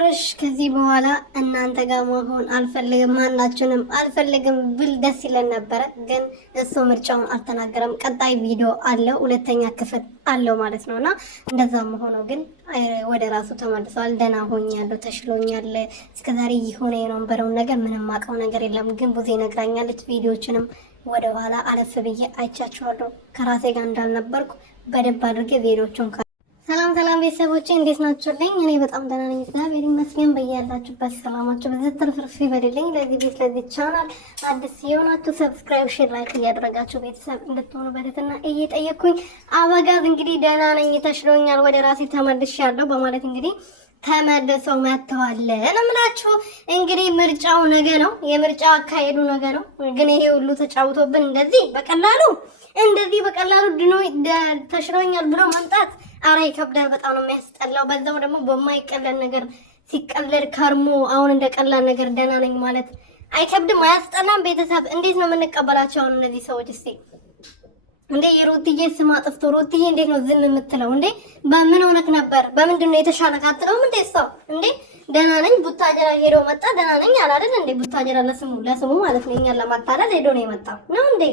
አብረሽ ከዚህ በኋላ እናንተ ጋር መሆን አልፈልግም፣ ማናችንም አልፈልግም ብል ደስ ይለን ነበረ። ግን እሱ ምርጫውን አልተናገረም። ቀጣይ ቪዲዮ አለው፣ ሁለተኛ ክፍል አለው ማለት ነውና እንደዛም ሆኖ ግን ወደ ራሱ ተመልሷል። ደህና ሆኛለሁ፣ ተሽሎኛል። እስከዛሬ ይሆነ የነበረውን ነገር ምንም ማውቀው ነገር የለም። ግን ብዙ ነግራኛለች። ቪዲዮችንም ወደ ኋላ አለፍ ብዬ አይቻችኋለሁ። ከራሴ ጋር እንዳልነበርኩ በደንብ አድርጌ ቪዲዮቹን ሰላም ሰላም ቤተሰቦቼ እንዴት ናችሁልኝ? እኔ በጣም ደህና ነኝ፣ እግዚአብሔር ይመስገን። በያላችሁበት ሰላማችሁ ብዙ ትርፍርፍ ይበልልኝ። ለዚህ ቤት ለዚህ ቻናል አዲስ የሆናችሁ ሰብስክራይብ፣ ሼር፣ ላይክ እያደረጋችሁ ቤተሰብ እንድትሆኑ በትህትና እየጠየኩኝ አበጋዝ እንግዲህ ደህና ነኝ፣ ተሽሎኛል፣ ወደ ራሴ ተመልሻለሁ በማለት እንግዲህ ተመልሰው መጥተዋል ነው የምላችሁ። እንግዲህ ምርጫው ነገ ነው፣ የምርጫ አካሄዱ ነገ ነው። ግን ይሄ ሁሉ ተጫውቶብን እንደዚህ በቀላሉ ድኖ ተሽሎኛል ብሎ መምጣት አረ ይከብዳል። በጣም ነው የሚያስጠላው። በዛው ደግሞ በማይቀለል ነገር ሲቀለድ ከርሞ አሁን እንደ ቀላል ነገር ደህና ነኝ ማለት አይከብድም? አያስጠላም? ቤተሰብ እንዴት ነው የምንቀበላቸው አሁን እነዚህ ሰዎች? እስቲ እንዴ የሩትዬ ስም አጥፍቶ ሩትዬ እንዴት ነው ዝም የምትለው እንዴ? በምን ሆነክ ነበር? በምንድን ነው የተሻለ ካትለውም እንዴ? ሰው እንዴ ደህና ነኝ ቡታጀራ ሄዶ መጣ። ደህና ነኝ አላደል እንዴ? ቡታጀራ ለስሙ ማለት ነው እኛን ለማታለል ሄዶ ነው የመጣው ነው እንዴ?